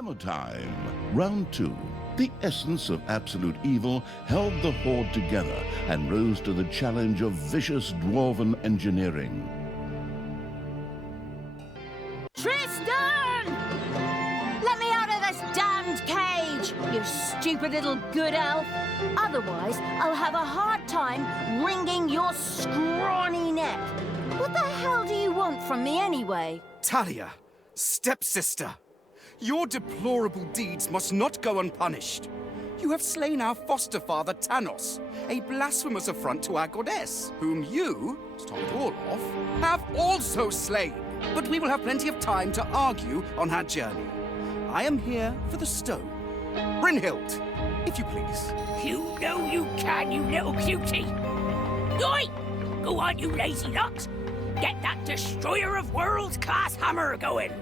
Hammer time. Round 2. The essence of absolute evil held the horde together and rose to the challenge of vicious dwarven engineering. Tristan! Let me out of this damned cage, you stupid little good elf. Otherwise, I'll have a hard time wringing your scrawny neck. What the hell do you want from me anyway? Talia, stepsister, your deplorable deeds must not go unpunished. You have slain our foster father Tanos, a blasphemous affront to our goddess, whom you, to top it all off, have also slain. But we will have plenty of time to argue on our journey. I am here for the stone. Brynhild, if you please. You know you can, you little cutie. Oi! Go on, you lazy lot. Get that destroyer of worlds class hammer going.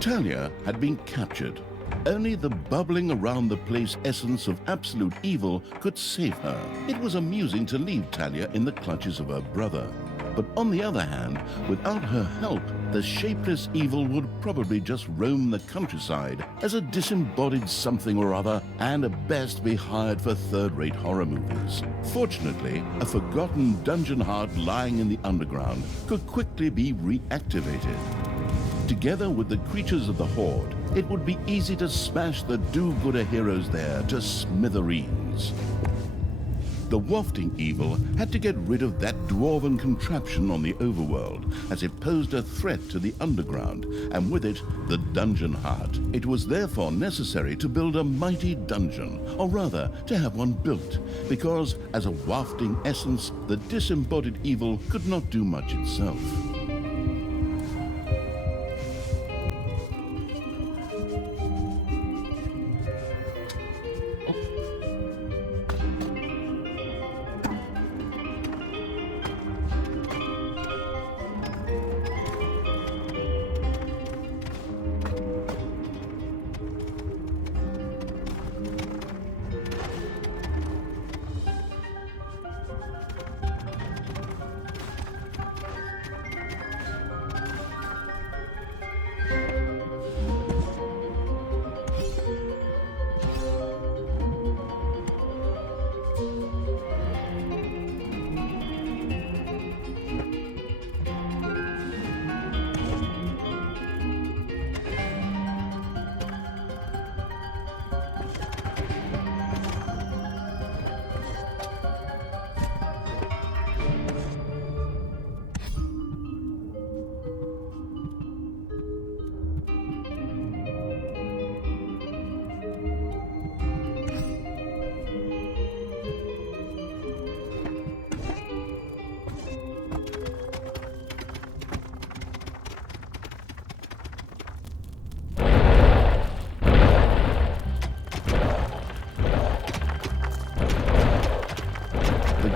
Talia had been captured. Only the bubbling around the place essence of absolute evil could save her. It was amusing to leave Talia in the clutches of her brother. But on the other hand, without her help, the shapeless evil would probably just roam the countryside as a disembodied something or other, and at best be hired for third-rate horror movies. Fortunately, a forgotten dungeon heart lying in the underground could quickly be reactivated. Together with the creatures of the Horde, it would be easy to smash the do-gooder heroes there to smithereens. The wafting evil had to get rid of that dwarven contraption on the overworld, as it posed a threat to the underground, and with it, the dungeon heart. It was therefore necessary to build a mighty dungeon, or rather, to have one built, because as a wafting essence, the disembodied evil could not do much itself.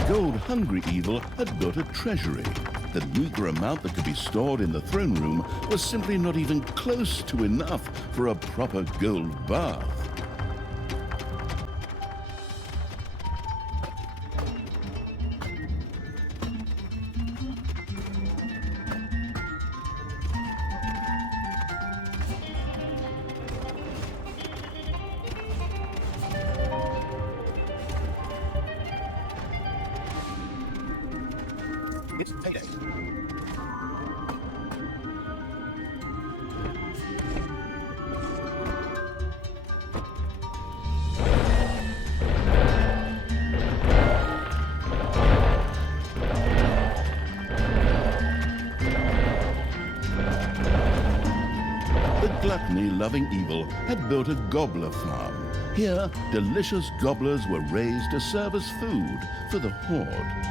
Gold-hungry evil had built a treasury. The meager amount that could be stored in the throne room was simply not even close to enough for a proper gold bath. It's payday. The gluttony-loving evil had built a gobbler farm. Here, delicious gobblers were raised to serve as food for the Horde.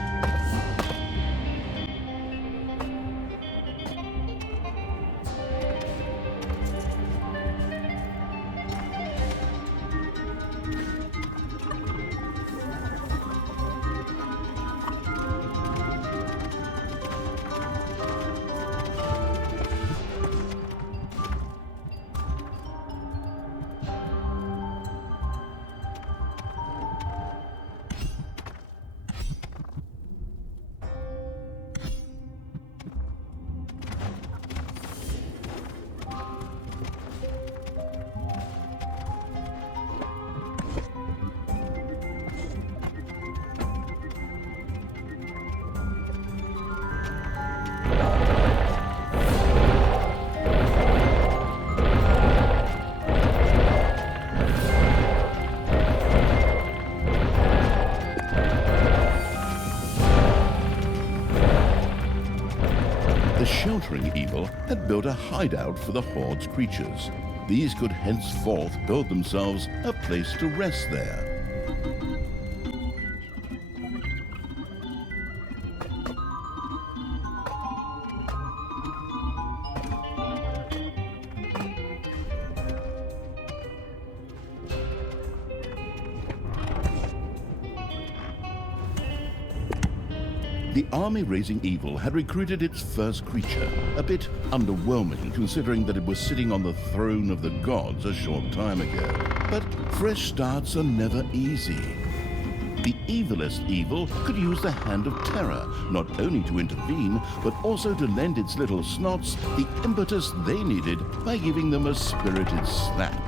The sheltering evil had built a hideout for the Horde's creatures. These could henceforth build themselves a place to rest there. The army-raising evil had recruited its first creature, a bit underwhelming considering that it was sitting on the throne of the gods a short time ago. But fresh starts are never easy. The evilest evil could use the Hand of Terror, not only to intervene, but also to lend its little snots the impetus they needed by giving them a spirited slap.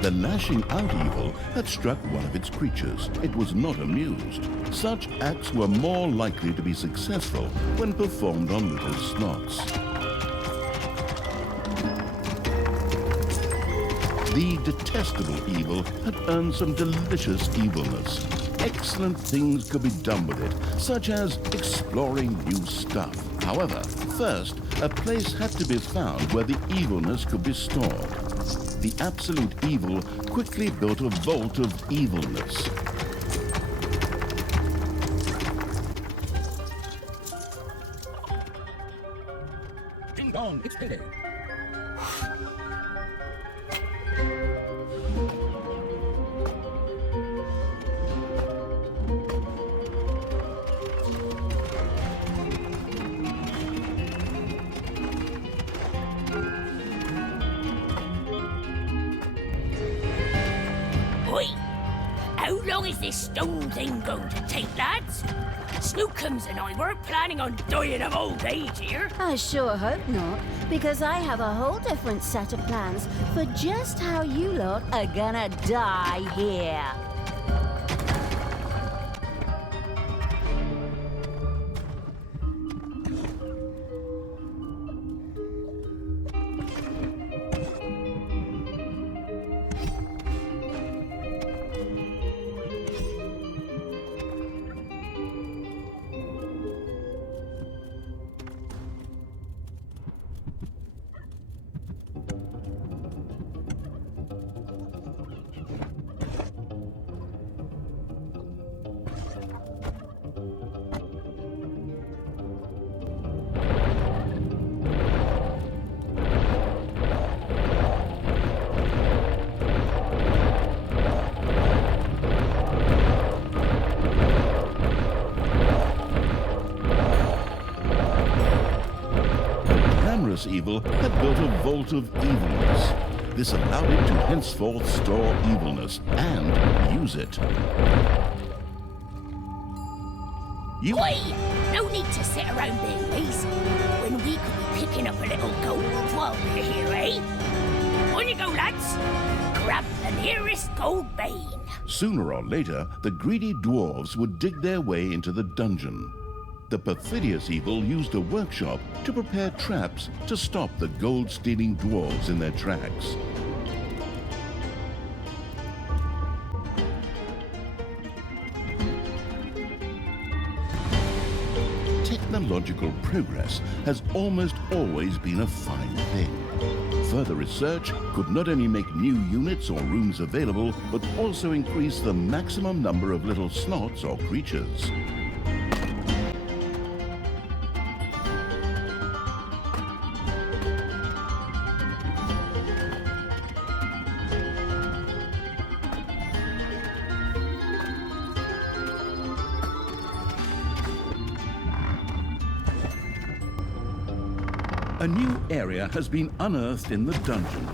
The lashing out evil had struck one of its creatures. It was not amused. Such acts were more likely to be successful when performed on little snots. The detestable evil had earned some delicious evilness. Excellent things could be done with it, such as exploring new stuff. However, first, a place had to be found where the evilness could be stored. The absolute evil quickly built a vault of evilness. Ding dong, it's payday. Oi! How long is this stone thing going to take, lads? Snookums and I weren't planning on dying of old age here. I sure hope not, because I have a whole different set of plans for just how you lot are gonna die here. Evil had built a vault of evilness. This allowed it to henceforth store evilness and use it. Oi! No need to sit around being lazy when we could be picking up a little gold while we're here, eh? On you go, lads! Grab the nearest gold vein. Sooner or later, the greedy dwarves would dig their way into the dungeon. The perfidious evil used a workshop to prepare traps to stop the gold-stealing dwarves in their tracks. Technological progress has almost always been a fine thing. Further research could not only make new units or rooms available, but also increase the maximum number of little snots or creatures. A new area has been unearthed in the dungeon.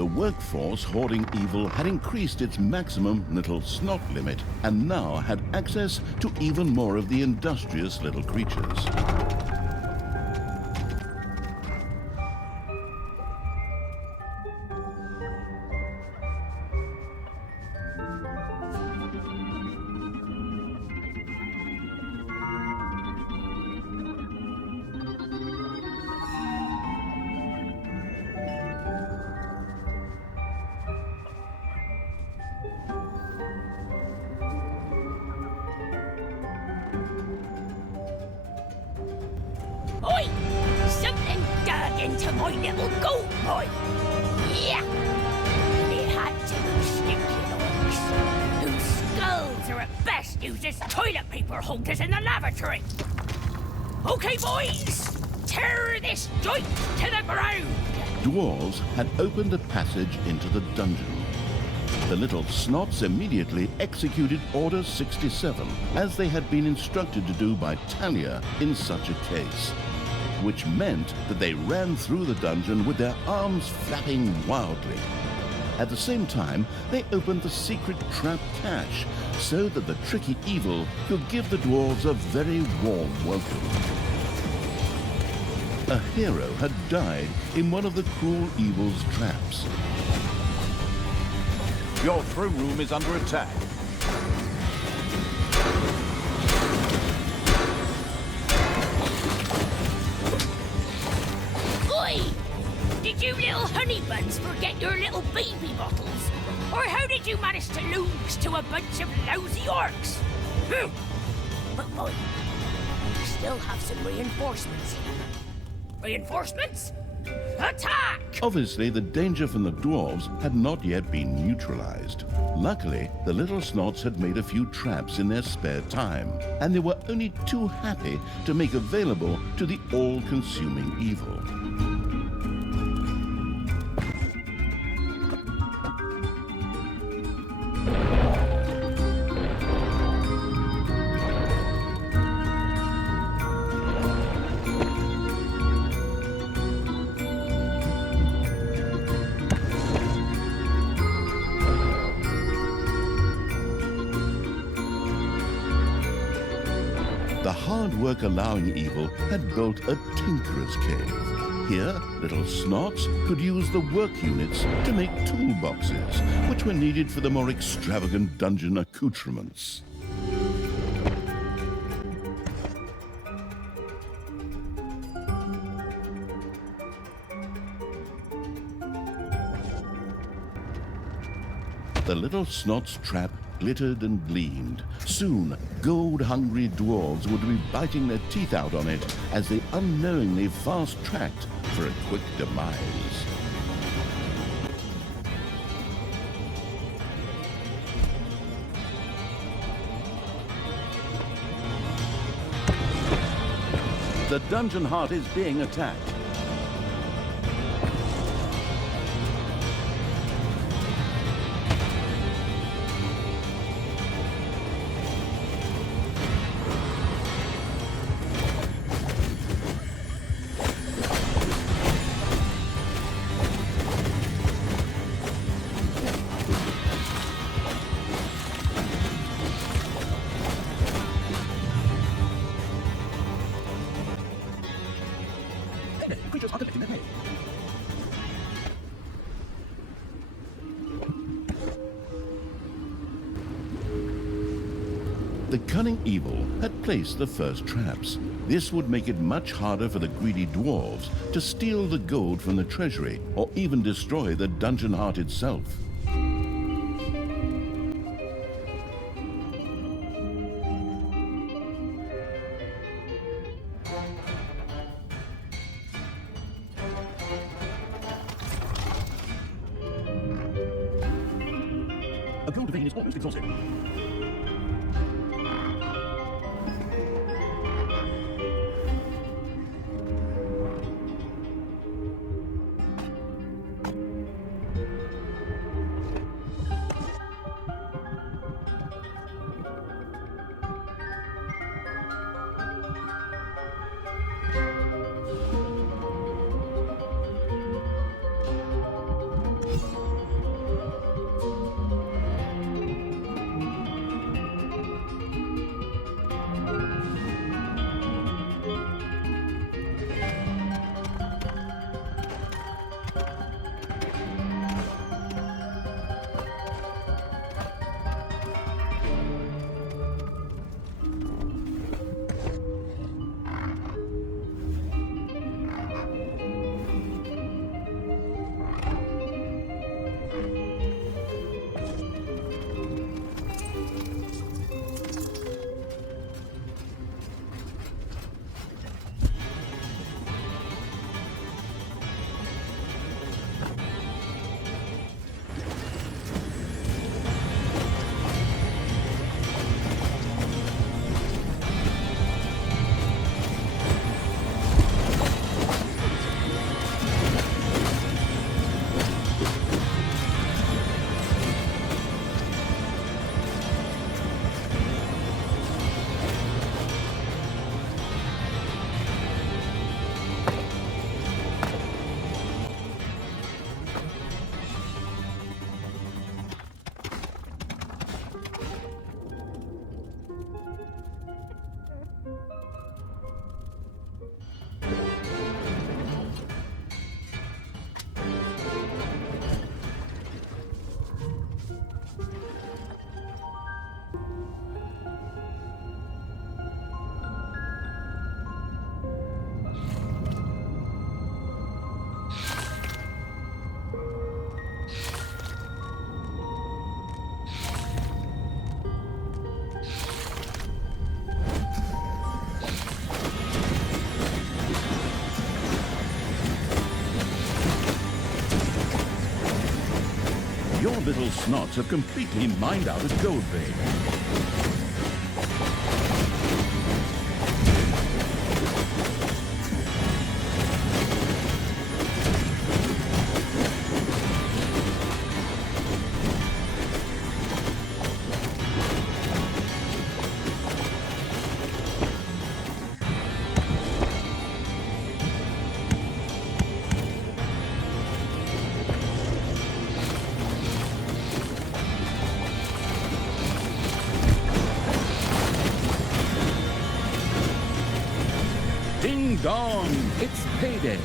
The workforce hoarding evil had increased its maximum little snot limit and now had access to even more of the industrious little creatures. Oi! Something dug into my little goat boy. Yeah! It had to be stinking orcs, whose skulls are at best used as toilet paper holders in the lavatory. Okay, boys! Tear this joint to the ground! Dwarves had opened a passage into the dungeon. The little snots immediately executed Order 67, as they had been instructed to do by Talia in such a case, which meant that they ran through the dungeon with their arms flapping wildly. At the same time, they opened the secret trap cache so that the tricky evil could give the dwarves a very warm welcome. A hero had died in one of the cruel evil's traps. Your throne room is under attack. Oi! Did you little honey buns forget your little baby bottles? Or how did you manage to lose to a bunch of lousy orcs? But boy, we still have some reinforcements here. Reinforcements? Attack! Obviously, the danger from the dwarves had not yet been neutralized. Luckily, the little snots had made a few traps in their spare time, and they were only too happy to make available to the all-consuming evil. The hard work allowing evil had built a tinkerer's cave. Here, little snots could use the work units to make toolboxes, which were needed for the more extravagant dungeon accoutrements. The little snot's trap glittered and gleamed. Soon, gold-hungry dwarves would be biting their teeth out on it as they unknowingly fast-tracked for a quick demise. The dungeon heart is being attacked. Creatures are connecting their way. The cunning evil had placed the first traps. This would make it much harder for the greedy dwarves to steal the gold from the treasury or even destroy the dungeon heart itself. A gold vein is almost exhausted. Your little snots have completely mined out a gold vein. Ding dong! It's payday!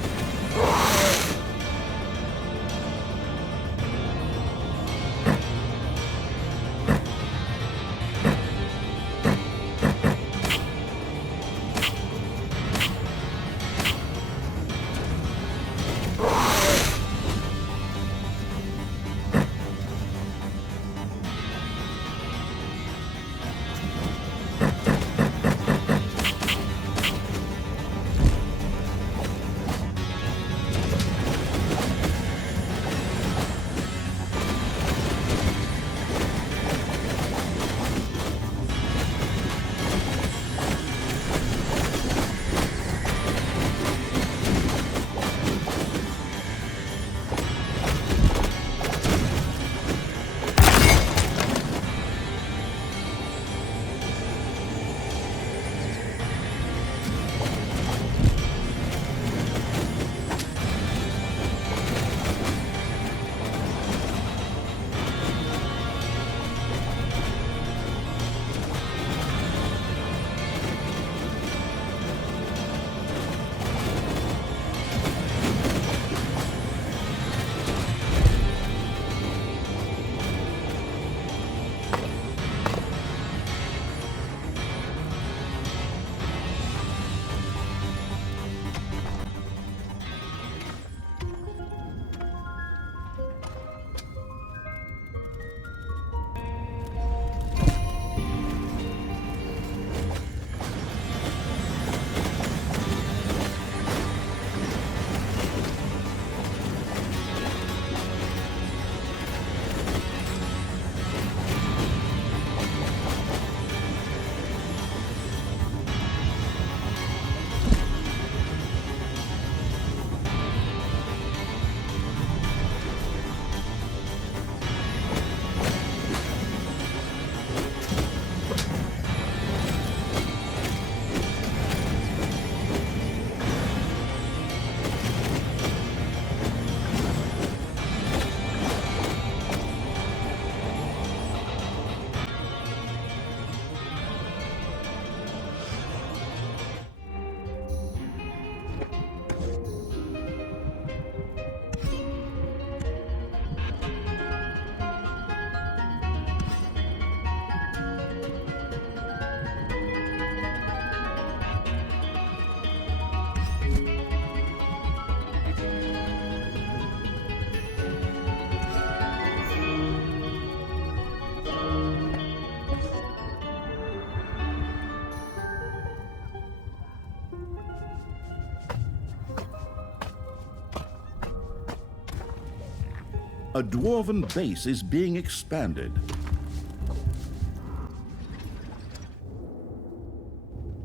A dwarven base is being expanded.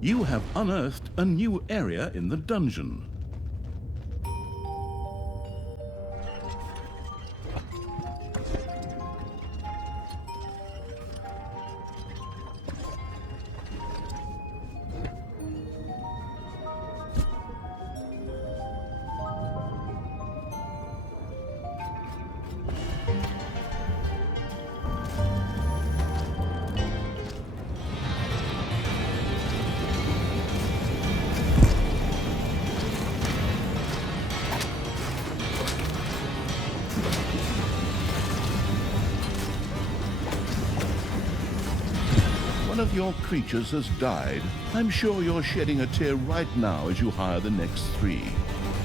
You have unearthed a new area in the dungeon. One of your creatures has died. I'm sure you're shedding a tear right now as you hire the next 3.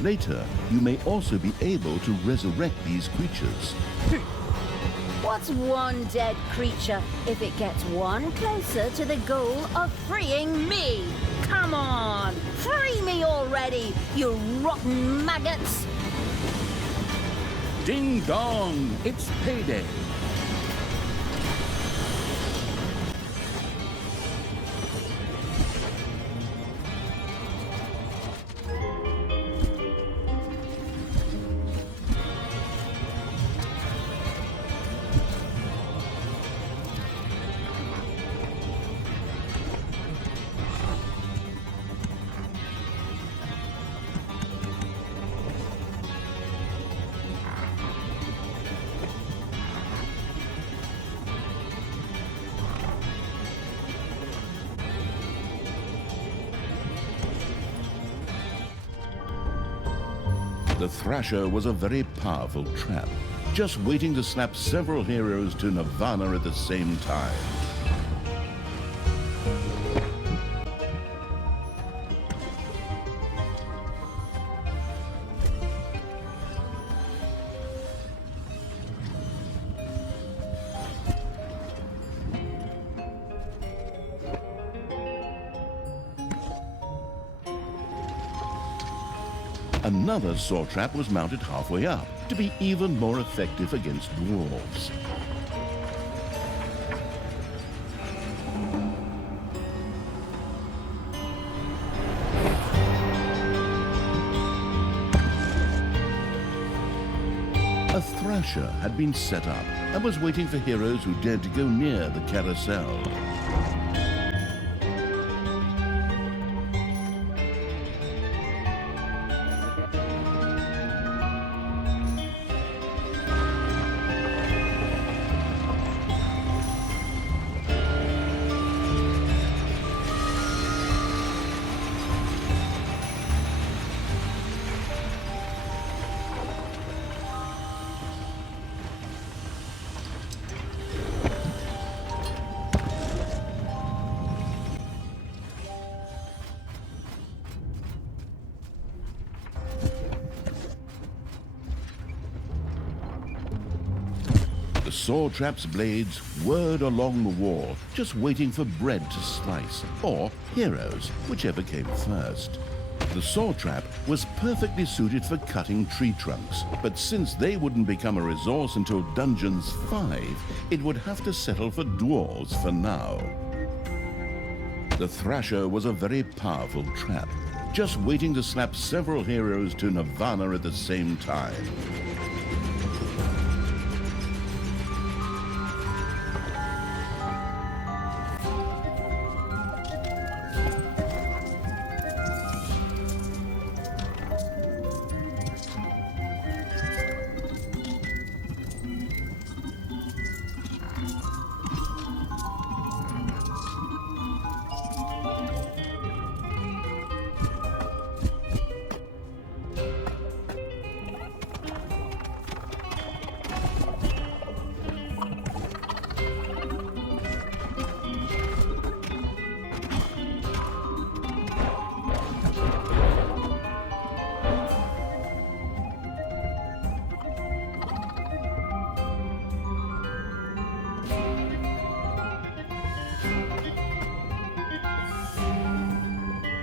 Later, you may also be able to resurrect these creatures. What's one dead creature if it gets one closer to the goal of freeing me? Come on! Free me already, you rotten maggots! Ding dong, it's payday. The Thrasher was a very powerful trap, just waiting to snap several heroes to Nirvana at the same time. Another saw trap was mounted halfway up to be even more effective against dwarves. A Thrasher had been set up and was waiting for heroes who dared to go near the carousel. The saw trap's blades whirred along the wall, just waiting for bread to slice, or heroes, whichever came first. The saw trap was perfectly suited for cutting tree trunks, but since they wouldn't become a resource until Dungeons 5, it would have to settle for dwarves for now. The Thrasher was a very powerful trap, just waiting to slap several heroes to Nirvana at the same time.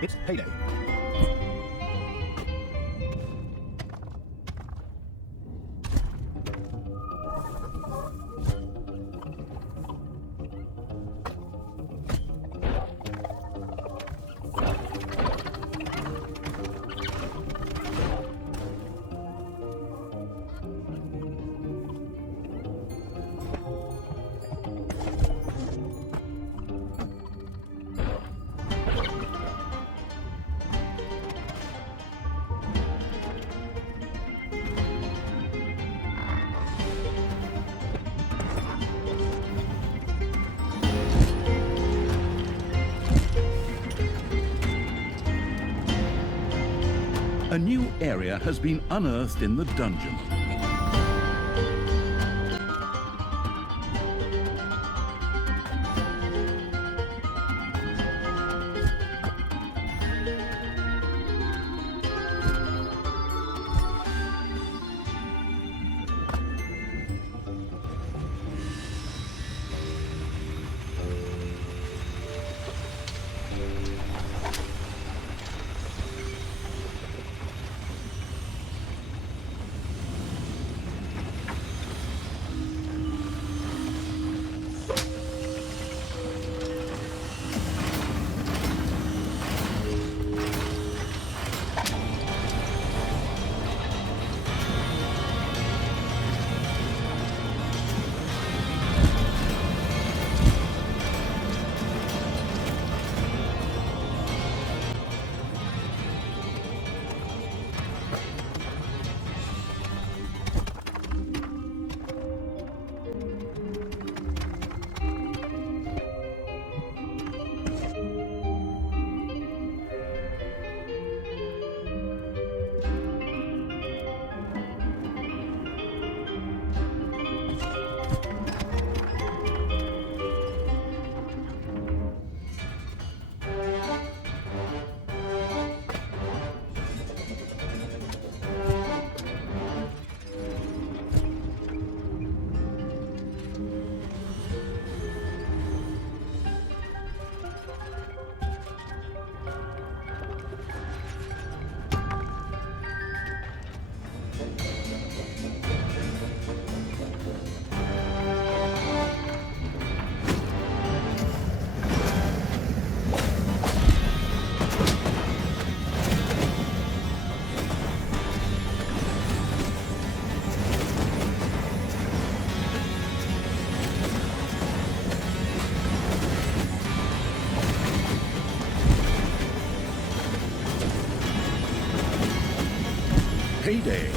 It's payday. A new area has been unearthed in the dungeon. payday.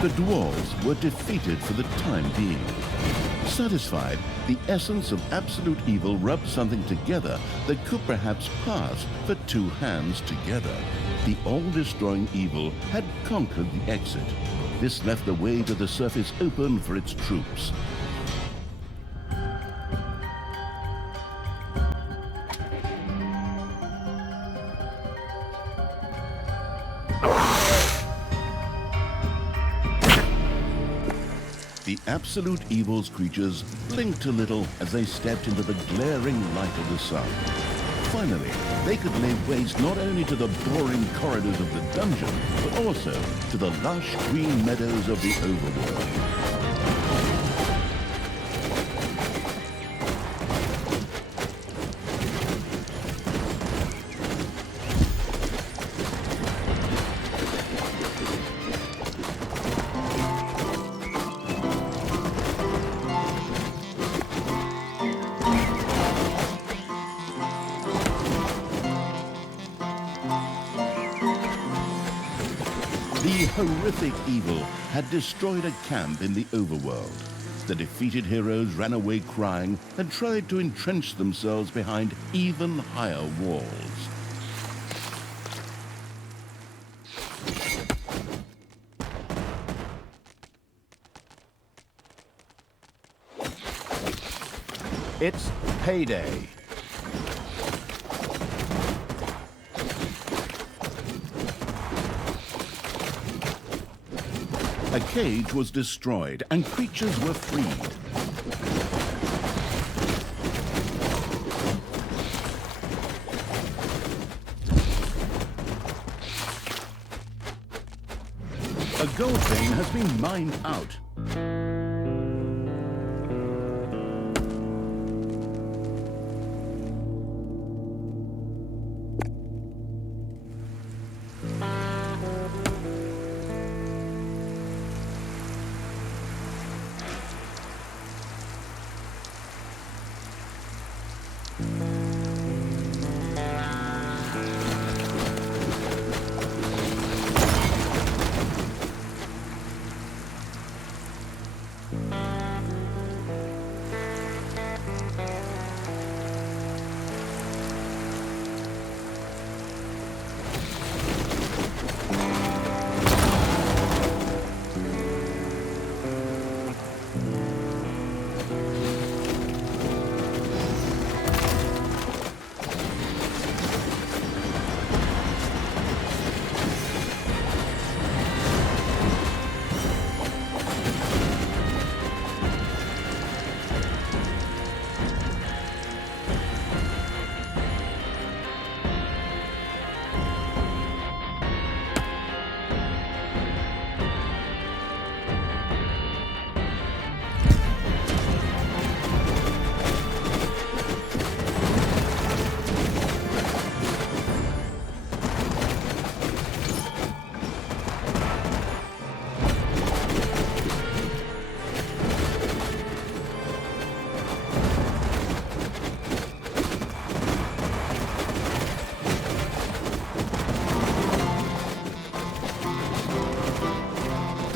The dwarves were defeated for the time being. Satisfied, the essence of absolute evil rubbed something together that could perhaps pass for two hands together. The all-destroying evil had conquered the exit. This left the way to the surface open for its troops. The absolute evil's creatures blinked a little as they stepped into the glaring light of the sun. Finally, they could lay waste not only to the boring corridors of the dungeon, but also to the lush green meadows of the overworld. The horrific evil had destroyed a camp in the overworld. The defeated heroes ran away crying and tried to entrench themselves behind even higher walls. It's payday. A cage was destroyed and creatures were freed. A gold vein has been mined out.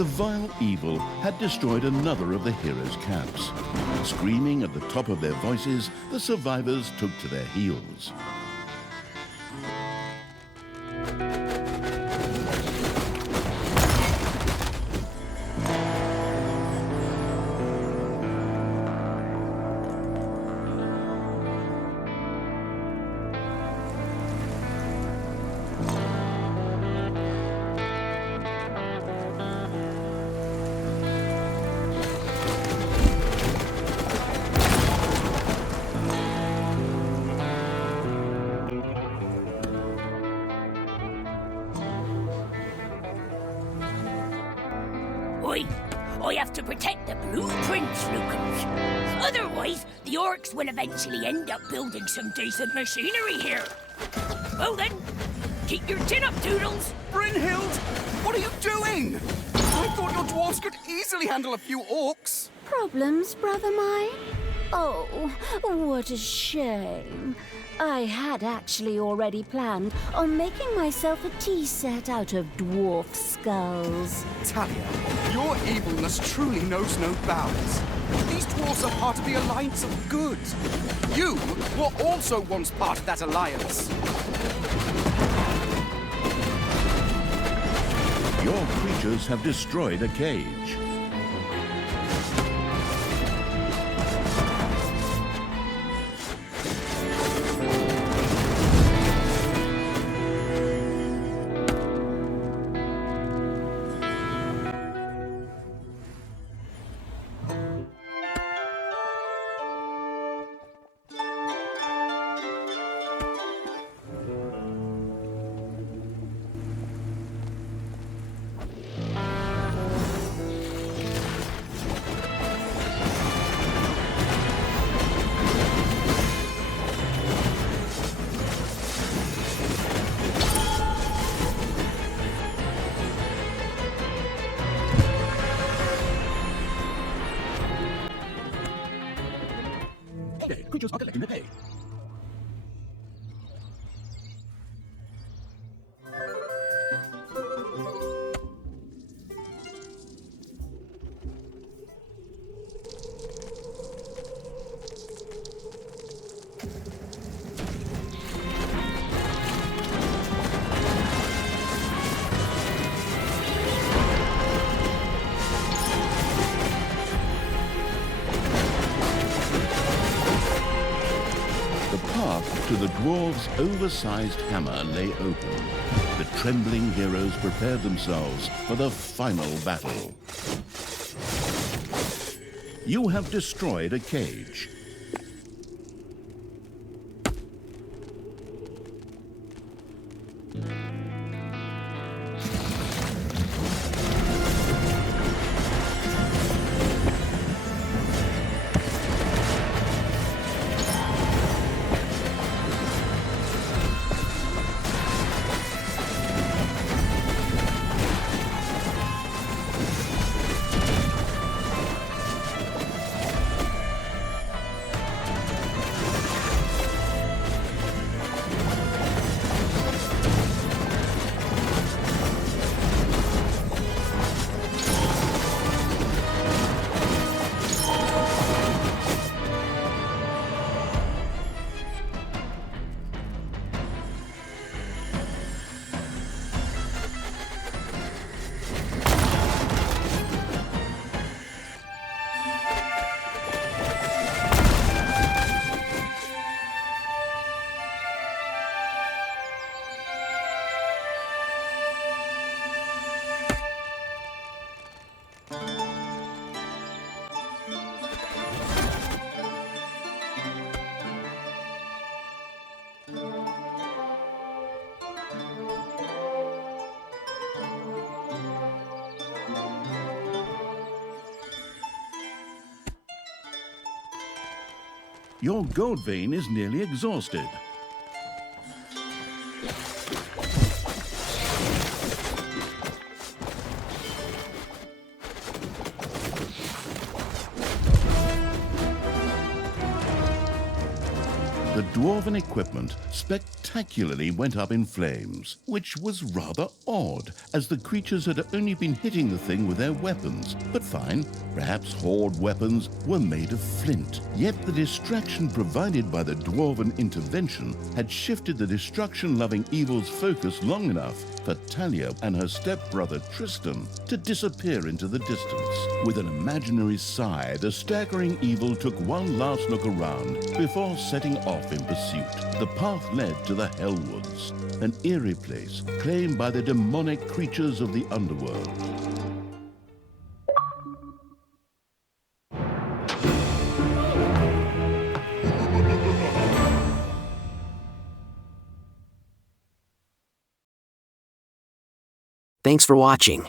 The vile evil had destroyed another of the heroes' camps. Screaming at the top of their voices, the survivors took to their heels. I have to protect the blueprints, Lucas. Otherwise, the orcs will eventually end up building some decent machinery here. Well then, keep your chin up, Toodles. Brynhild, what are you doing? I thought your dwarves could easily handle a few orcs. Problems, brother mine? Oh, what a shame. I had actually already planned on making myself a tea set out of dwarf skulls. Talia, your evilness truly knows no bounds. These dwarves are part of the Alliance of Good. You were also once part of that alliance. Your creatures have destroyed a cage. Creatures are collecting the pay. To the dwarves' oversized hammer lay open. The trembling heroes prepared themselves for the final battle. You have destroyed a cage. Your gold vein is nearly exhausted. the dwarven equipment spectacularly went up in flames, which was rather odd, as the creatures had only been hitting the thing with their weapons. But fine, perhaps horde weapons were made of flint. Yet the distraction provided by the dwarven intervention had shifted the destruction-loving evil's focus long enough for Talia and her stepbrother Tristan to disappear into the distance. With an imaginary sigh, the staggering evil took one last look around before setting off in pursuit. The path led to the Hellwoods, an eerie place claimed by the demonic creatures of the underworld. Thanks for watching.